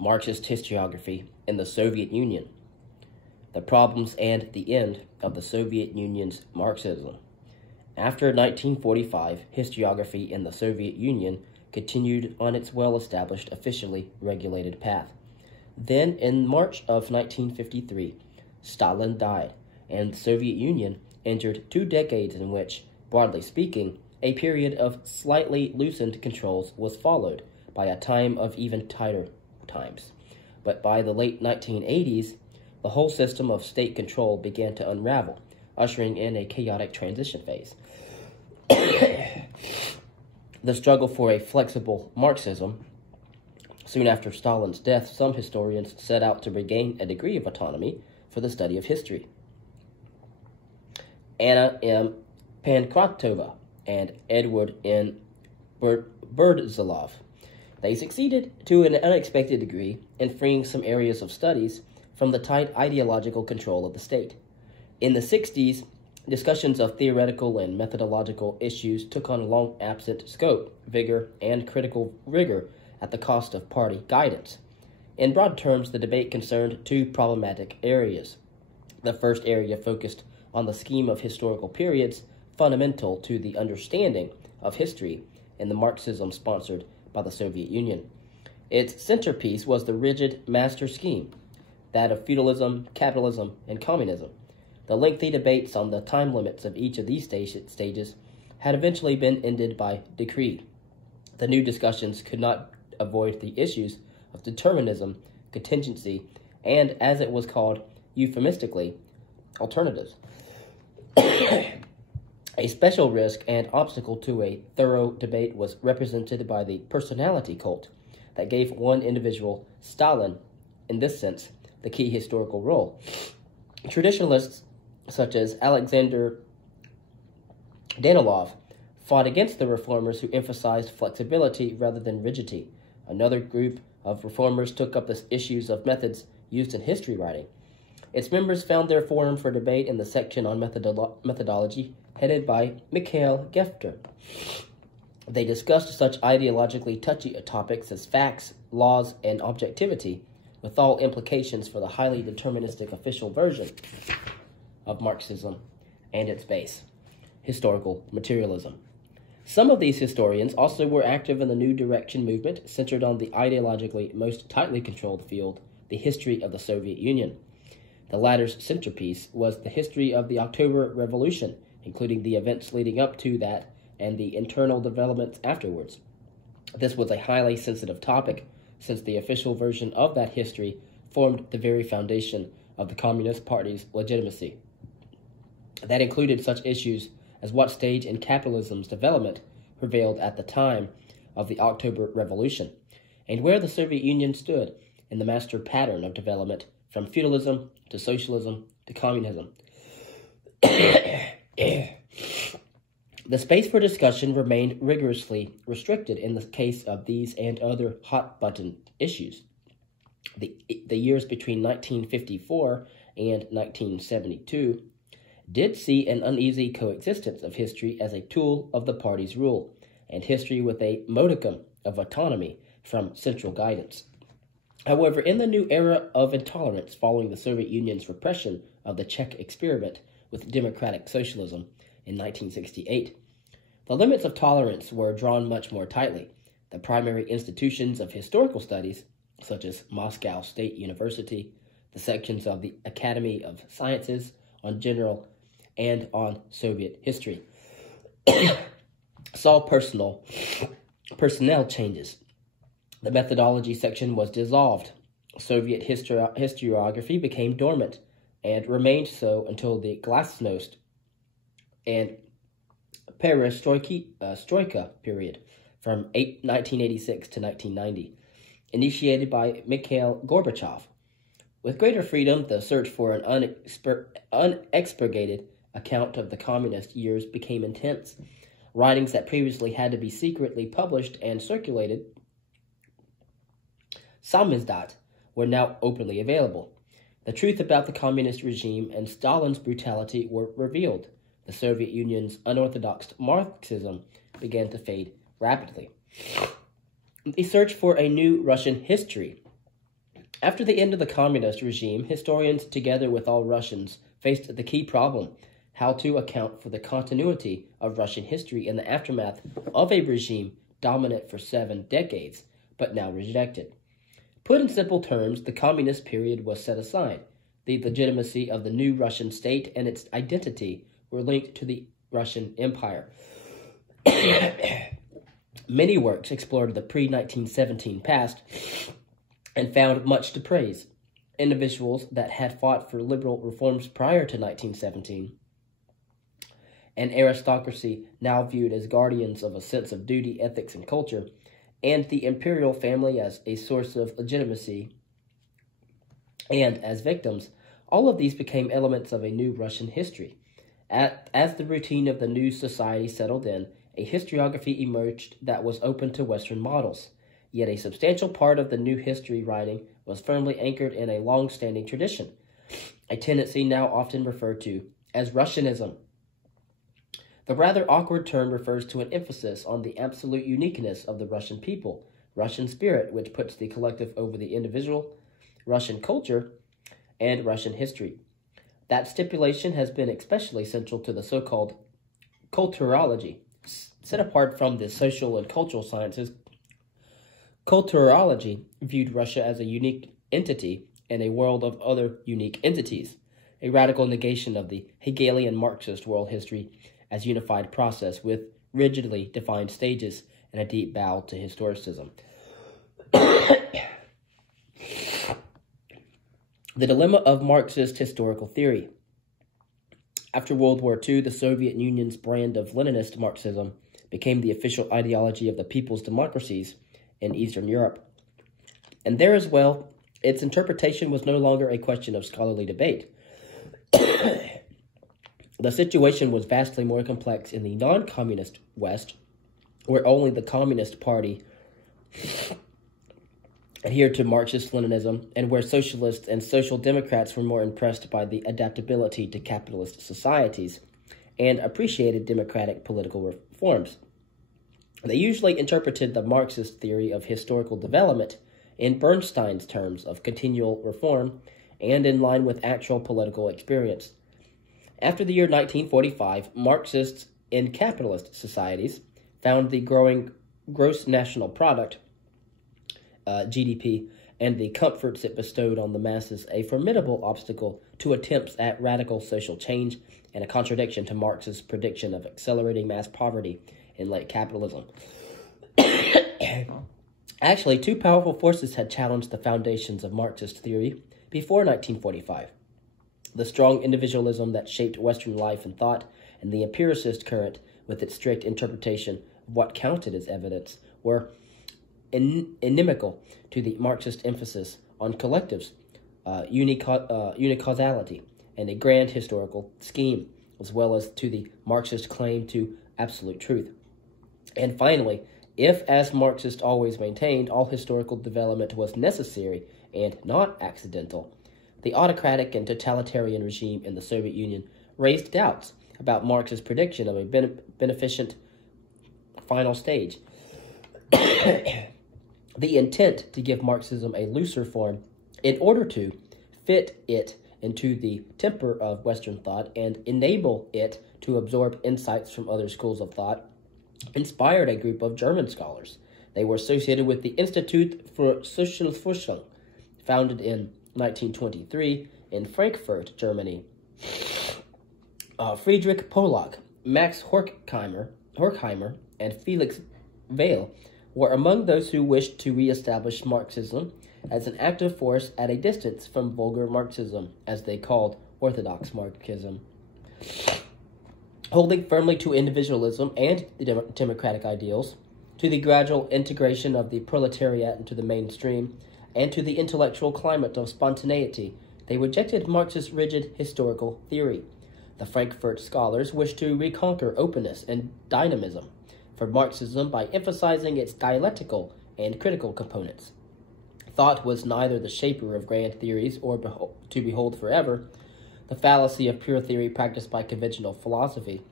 Marxist Historiography in the Soviet Union, the Problems and the End of the Soviet Union's Marxism. After 1945, historiography in the Soviet Union continued on its well-established, officially regulated path. Then, in March of 1953, Stalin died, and the Soviet Union entered 2 decades in which, broadly speaking, a period of slightly loosened controls was followed by a time of even tighter times. But by the late 1980s, the whole system of state control began to unravel, ushering in a chaotic transition phase. The struggle for a flexible Marxism. Soon after Stalin's death, some historians set out to regain a degree of autonomy for the study of history. Anna M. Pankratova and Edward N. Berdzalov. They succeeded to an unexpected degree in freeing some areas of studies from the tight ideological control of the state. In the 60s, discussions of theoretical and methodological issues took on long-absent scope, vigor, and critical rigor at the cost of party guidance. In broad terms, the debate concerned 2 problematic areas. The first area focused on the scheme of historical periods fundamental to the understanding of history in the Marxism sponsored by the Soviet Union. Its centerpiece was the rigid master scheme, that of feudalism, capitalism, and communism. The lengthy debates on the time limits of each of these stages had eventually been ended by decree. The new discussions could not avoid the issues of determinism, contingency, and, as it was called euphemistically, alternatives. A special risk and obstacle to a thorough debate was represented by the personality cult that gave one individual, Stalin, in this sense, the key historical role. Traditionalists such as Alexander Danilov fought against the reformers who emphasized flexibility rather than rigidity. Another group of reformers took up the issues of methods used in history writing. Its members found their forum for debate in the section on methodology headed by Mikhail Gefter. They discussed such ideologically touchy topics as facts, laws, and objectivity, with all implications for the highly deterministic official version of Marxism and its base, historical materialism. Some of these historians also were active in the New Direction movement, centered on the ideologically most tightly controlled field, the history of the Soviet Union. The latter's centerpiece was the history of the October Revolution, including the events leading up to that and the internal developments afterwards. This was a highly sensitive topic, since the official version of that history formed the very foundation of the Communist Party's legitimacy. That included such issues as what stage in capitalism's development prevailed at the time of the October Revolution, and where the Soviet Union stood in the master pattern of development from feudalism to socialism to communism. The space for discussion remained rigorously restricted in the case of these and other hot-button issues. The years between 1954 and 1972 did see an uneasy coexistence of history as a tool of the party's rule, and history with a modicum of autonomy from central guidance. However, in the new era of intolerance following the Soviet Union's repression of the Czech experiment with democratic socialism in 1968, the limits of tolerance were drawn much more tightly. The primary institutions of historical studies, such as Moscow State University, the sections of the Academy of Sciences on general and on Soviet history, saw personnel changes. The methodology section was dissolved. Soviet historiography became dormant and remained so until the Glasnost and Perestroika period from 1986 to 1990, initiated by Mikhail Gorbachev. With greater freedom, the search for an unexpurgated account of the communist years became intense. Writings that previously had to be secretly published and circulated, samizdat, were now openly available. The truth about the communist regime and Stalin's brutality were revealed. The Soviet Union's unorthodox Marxism began to fade rapidly. The search for a new Russian history After the end of the communist regime, historians, together with all Russians, faced the key problem: how to account for the continuity of Russian history in the aftermath of a regime dominant for 7 decades, but now rejected. Put in simple terms, the communist period was set aside. The legitimacy of the new Russian state and its identity were linked to the Russian Empire. Many works explored the pre-1917 past and found much to praise. Individuals that had fought for liberal reforms prior to 1917, an aristocracy now viewed as guardians of a sense of duty, ethics, and culture, and the imperial family as a source of legitimacy, and as victims, all of these became elements of a new Russian history. As the routine of the new society settled in, a historiography emerged that was open to Western models. Yet a substantial part of the new history writing was firmly anchored in a long-standing tradition, a tendency now often referred to as Russianism. The rather awkward term refers to an emphasis on the absolute uniqueness of the Russian people, Russian spirit, which puts the collective over the individual, Russian culture, and Russian history. That stipulation has been especially central to the so-called culturology. Set apart from the social and cultural sciences, culturology viewed Russia as a unique entity in a world of other unique entities, a radical negation of the Hegelian Marxist world history as unified process with rigidly defined stages and a deep bow to historicism. The dilemma of Marxist historical theory. After World War II, the Soviet Union's brand of Leninist Marxism became the official ideology of the people's democracies in Eastern Europe. And there as well, its interpretation was no longer a question of scholarly debate. The situation was vastly more complex in the non-communist West, where only the Communist Party adhered to Marxist-Leninism, and where socialists and social democrats were more impressed by the adaptability to capitalist societies and appreciated democratic political reforms. They usually interpreted the Marxist theory of historical development in Bernstein's terms of continual reform and in line with actual political experience. After the year 1945, Marxists in capitalist societies found the growing gross national product, GDP, and the comforts it bestowed on the masses a formidable obstacle to attempts at radical social change and a contradiction to Marx's prediction of accelerating mass poverty in late capitalism. Actually, two powerful forces had challenged the foundations of Marxist theory before 1945. The strong individualism that shaped Western life and thought, and the empiricist current with its strict interpretation of what counted as evidence, were inimical to the Marxist emphasis on collectives, unicausality, and a grand historical scheme, as well as to the Marxist claim to absolute truth. And finally, if, as Marxists always maintained, all historical development was necessary and not accidental, the autocratic and totalitarian regime in the Soviet Union raised doubts about Marx's prediction of a beneficent final stage. The intent to give Marxism a looser form in order to fit it into the temper of Western thought and enable it to absorb insights from other schools of thought inspired a group of German scholars. They were associated with the Institut für Sozialforschung, founded in 1923 in Frankfurt, Germany. Friedrich Pollock, Max Horkheimer, and Felix Weil were among those who wished to reestablish Marxism as an active force at a distance from vulgar Marxism, as they called orthodox Marxism. Holding firmly to individualism and the democratic ideals, to the gradual integration of the proletariat into the mainstream, and to the intellectual climate of spontaneity, they rejected Marx's rigid historical theory. The Frankfurt scholars wished to reconquer openness and dynamism for Marxism by emphasizing its dialectical and critical components. Thought was neither the shaper of grand theories or to behold forever, the fallacy of pure theory practiced by conventional philosophy,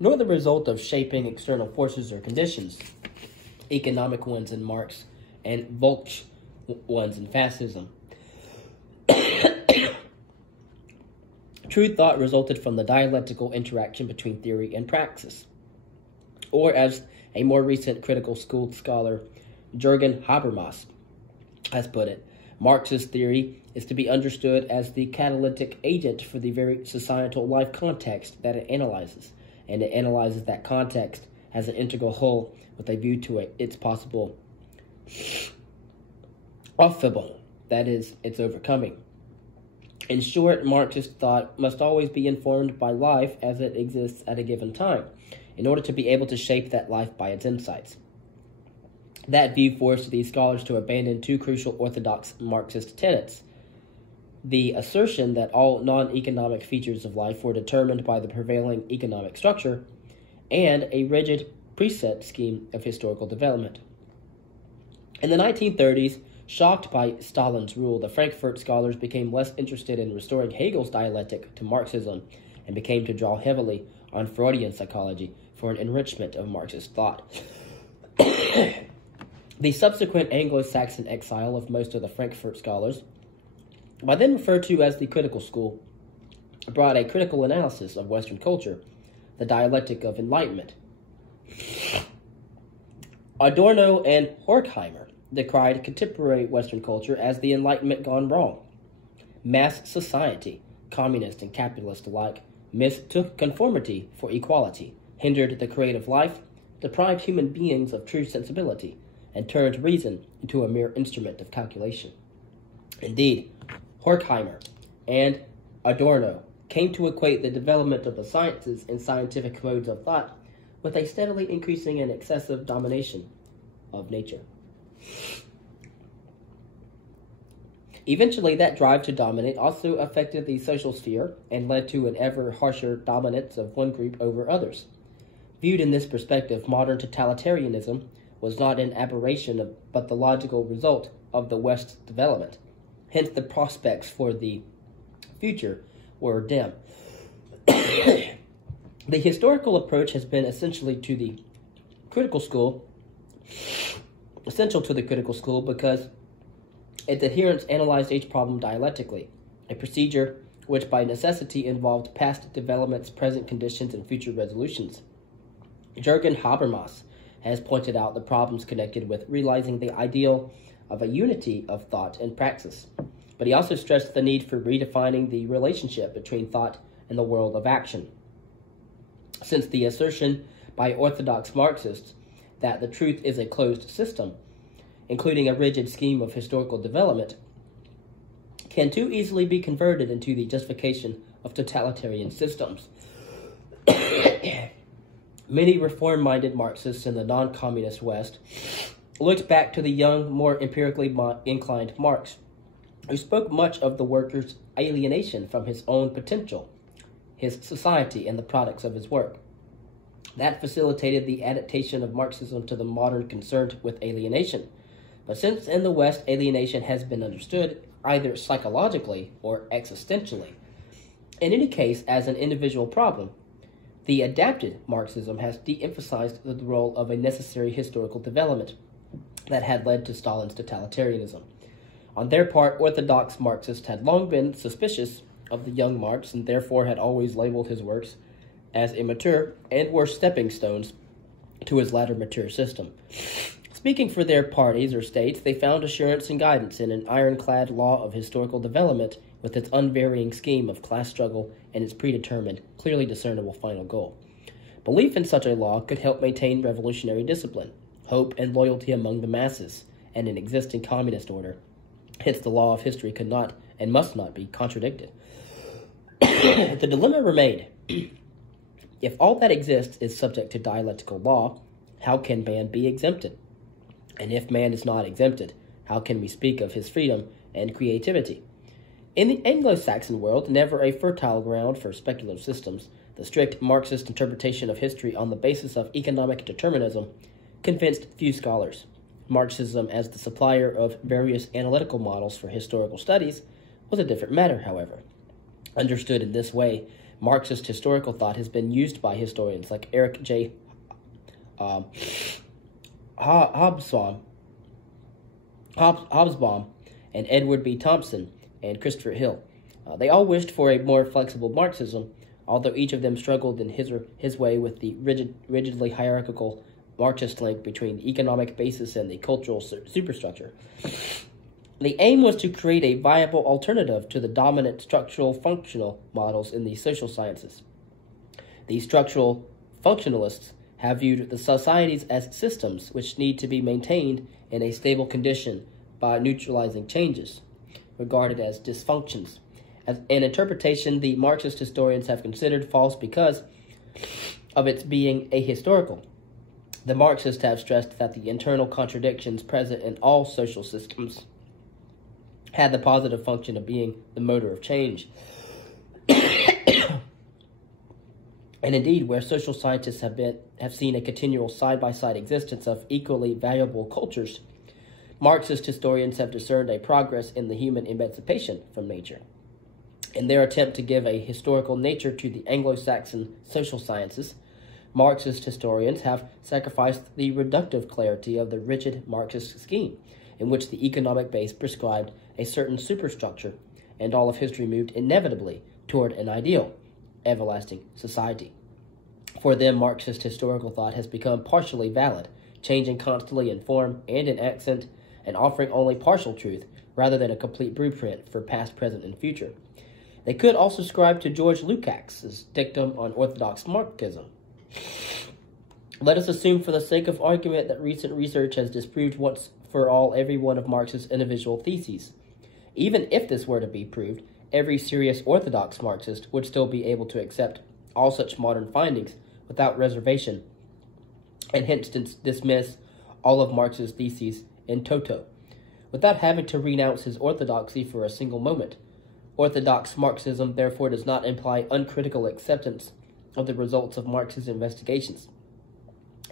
nor the result of shaping external forces or conditions, economic ones in Marx and Volch ones in fascism. True thought resulted from the dialectical interaction between theory and praxis. Or, as a more recent critical school scholar, Jürgen Habermas, has put it, Marxist theory is to be understood as the catalytic agent for the very societal life context that it analyzes, and it analyzes that context as an integral whole with a view to its possible Aufhebung, that is, its overcoming. In short, Marxist thought must always be informed by life as it exists at a given time, in order to be able to shape that life by its insights. That view forced these scholars to abandon two crucial orthodox Marxist tenets: the assertion that all non-economic features of life were determined by the prevailing economic structure, and a rigid preset scheme of historical development. In the 1930s, shocked by Stalin's rule, the Frankfurt scholars became less interested in restoring Hegel's dialectic to Marxism and became to draw heavily on Freudian psychology for an enrichment of Marxist thought. The subsequent Anglo-Saxon exile of most of the Frankfurt scholars, by then referred to as the critical school, brought a critical analysis of Western culture, the dialectic of enlightenment. Adorno and Horkheimer decried contemporary Western culture as the Enlightenment gone wrong. Mass society, communist and capitalist alike, mistook conformity for equality, hindered the creative life, deprived human beings of true sensibility, and turned reason into a mere instrument of calculation. Indeed, Horkheimer and Adorno came to equate the development of the sciences and scientific modes of thought with a steadily increasing and excessive domination of nature. Eventually, that drive to dominate also affected the social sphere and led to an ever harsher dominance of one group over others. Viewed in this perspective, modern totalitarianism was not an aberration, but the logical result of the West's development. Hence, the prospects for the future were dim. The historical approach has been essential to the critical school because its adherents analyzed each problem dialectically, a procedure which by necessity involved past developments, present conditions, and future resolutions. Jürgen Habermas has pointed out the problems connected with realizing the ideal of a unity of thought and praxis, but he also stressed the need for redefining the relationship between thought and the world of action. Since the assertion by orthodox Marxists that the truth is a closed system, including a rigid scheme of historical development, can too easily be converted into the justification of totalitarian systems. Many reform-minded Marxists in the non-communist West looked back to the young, more empirically inclined Marx, who spoke much of the worker's alienation from his own potential, his society, and the products of his work. That facilitated the adaptation of Marxism to the modern concern with alienation. But since in the West alienation has been understood either psychologically or existentially, in any case as an individual problem, the adapted Marxism has de-emphasized the role of a necessary historical development that had led to Stalin's totalitarianism. On their part, orthodox Marxists had long been suspicious of the young Marx and therefore had always labeled his works as immature and were stepping stones to his latter mature system. Speaking for their parties or states, they found assurance and guidance in an ironclad law of historical development with its unvarying scheme of class struggle and its predetermined, clearly discernible final goal. Belief in such a law could help maintain revolutionary discipline, hope, and loyalty among the masses, and an existing communist order. Hence, the law of history could not and must not be contradicted. The dilemma remained. If all that exists is subject to dialectical law, how can man be exempted? And if man is not exempted, how can we speak of his freedom and creativity? In the Anglo-Saxon world, never a fertile ground for speculative systems, the strict Marxist interpretation of history on the basis of economic determinism convinced few scholars. Marxism, as the supplier of various analytical models for historical studies, was a different matter, however. Understood in this way, Marxist historical thought has been used by historians like Eric J. Hobsbawm and Edward B. Thompson and Christopher Hill They all wished for a more flexible Marxism, although each of them struggled in his way with the rigidly hierarchical Marxist link between the economic basis and the cultural superstructure. The aim was to create a viable alternative to the dominant structural functional models in the social sciences. The structural functionalists have viewed the societies as systems which need to be maintained in a stable condition by neutralizing changes, regarded as dysfunctions. As an interpretation the Marxist historians have considered false because of its being ahistorical. The Marxists have stressed that the internal contradictions present in all social systems had the positive function of being the motor of change. And indeed, where social scientists have seen a continual side-by-side existence of equally valuable cultures, Marxist historians have discerned a progress in the human emancipation from nature. In their attempt to give a historical nature to the Anglo-Saxon social sciences, Marxist historians have sacrificed the reductive clarity of the rigid Marxist scheme, in which the economic base prescribed a certain superstructure, and all of history moved inevitably toward an ideal, everlasting society. For them, Marxist historical thought has become partially valid, changing constantly in form and in accent, and offering only partial truth, rather than a complete blueprint for past, present, and future. They could also ascribe to George Lukács's dictum on orthodox Marxism. Let us assume for the sake of argument that recent research has disproved once for all every one of Marx's individual theses. Even if this were to be proved, every serious orthodox Marxist would still be able to accept all such modern findings without reservation, and hence dismiss all of Marx's theses in toto, without having to renounce his orthodoxy for a single moment. Orthodox Marxism therefore does not imply uncritical acceptance of the results of Marx's investigations.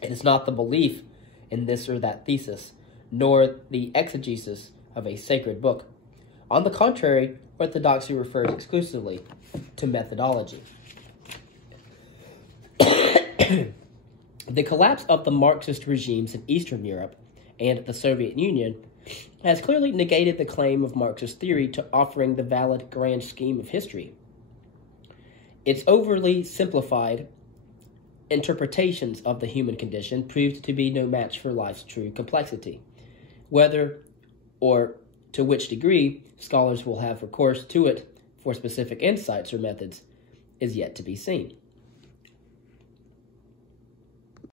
It is not the belief in this or that thesis, nor the exegesis of a sacred book. On the contrary, orthodoxy refers exclusively to methodology. The collapse of the Marxist regimes in Eastern Europe and the Soviet Union has clearly negated the claim of Marxist theory to offering the valid grand scheme of history. Its overly simplified interpretations of the human condition proved to be no match for life's true complexity. Whether or to which degree scholars will have recourse to it for specific insights or methods is yet to be seen.